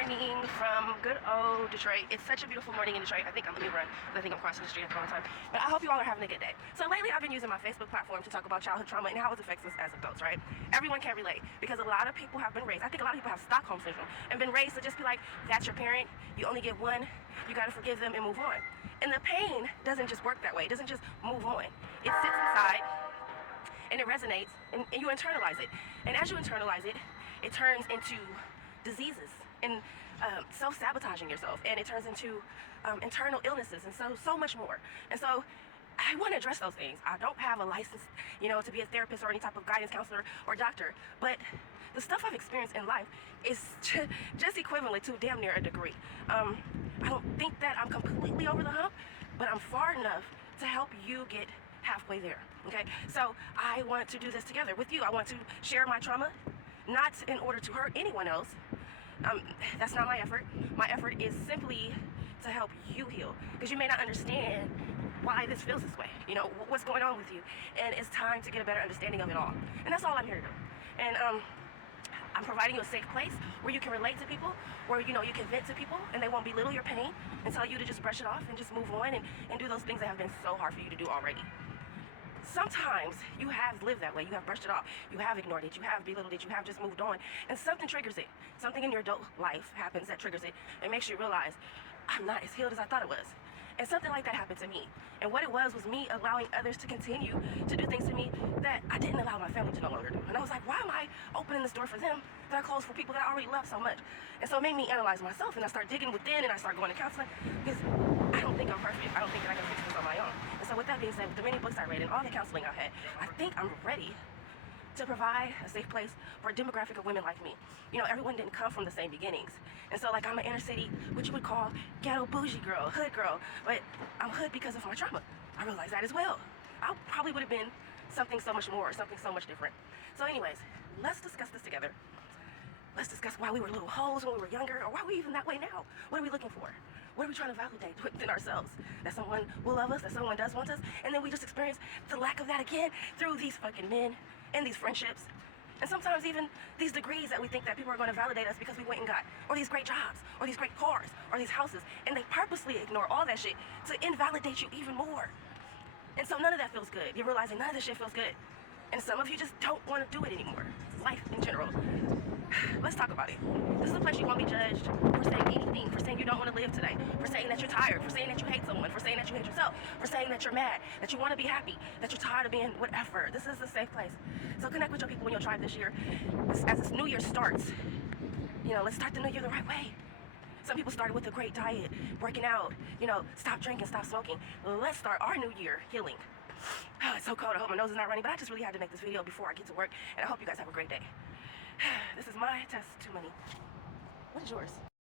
morning from good old Detroit. It's such a beautiful morning in Detroit. I think I'm let me run. I think I'm crossing the street at the wrong time. But I hope you all are having a good day. So lately I've been using my Facebook platform to talk about childhood trauma and how it affects us as adults, right? Everyone can relate because a lot of people have been raised. I think a lot of people have Stockholm syndrome and been raised to just be like, that's your parent. You only get one. You got to forgive them and move on. And the pain doesn't just work that way. It doesn't just move on. It sits inside and it resonates and you internalize it. And as you internalize it, it turns into diseases and self-sabotaging yourself, and it turns into internal illnesses and so much more. And so I want to address those things. I don't have a license, to be a therapist or any type of guidance counselor or doctor, but the stuff I've experienced in life is just equivalent to damn near a degree. I don't think that I'm completely over the hump, but I'm far enough to help you get halfway there. Okay, so I want to do this together with you. I want to share my trauma, not in order to hurt anyone else. That's not my effort. My effort is simply to help you heal, because you may not understand why this feels this way, what's going on with you, and it's time to get a better understanding of it all. And that's all I'm here to do. And I'm providing you a safe place where you can relate to people, where you can vent to people and they won't belittle your pain and tell you to just brush it off and just move on and do those things that have been so hard for you to do already. Sometimes you have lived that way. You have brushed it off. You have ignored it. You have belittled it. You have just moved on. And something triggers it. Something in your adult life happens that triggers it and makes you realize, I'm not as healed as I thought it was. And something like that happened to me. And what it was me allowing others to continue to do things to me that I didn't allow my family to no longer do. And I was like, why am I opening this door for them that I closed for people that I already love so much? And so it made me analyze myself, and I start digging within, and I start going to counseling, because I don't think I'm perfect. I don't think that I can fix this on my own. And so with that being said, with the many books I read and all the counseling I've had, I think I'm ready to provide a safe place for a demographic of women like me. Everyone didn't come from the same beginnings. And so I'm an inner city, what you would call ghetto bougie girl, hood girl, but I'm hood because of my trauma. I realized that as well. I probably would have been something so much more, something so much different. So anyways, let's discuss this together. Let's discuss why we were little hoes when we were younger, or why we're even that way now. What are we looking for? What are we trying to validate within ourselves? That someone will love us, that someone does want us, and then we just experience the lack of that again through these fucking men and these friendships. And sometimes even these degrees that we think that people are going to validate us because we went and got, or these great jobs, or these great cars, or these houses, and they purposely ignore all that shit to invalidate you even more. And so none of that feels good. You're realizing none of this shit feels good. And some of you just don't want to do it anymore. Life in general. Let's talk about it. This is a place you won't be judged for saying anything, for saying you don't want to live today, for saying that you're tired, for saying that you hate someone, for saying that you hate yourself, for saying that you're mad, that you want to be happy, that you're tired of being whatever. This is a safe place. So connect with your people in your tribe this year. As this new year starts, let's start the new year the right way. Some people started with a great diet, working out, stop drinking, stop smoking. Let's start our new year healing. Oh, it's so cold. I hope my nose is not running, but I just really had to make this video before I get to work, and I hope you guys have a great day. This is my testimony. What is yours?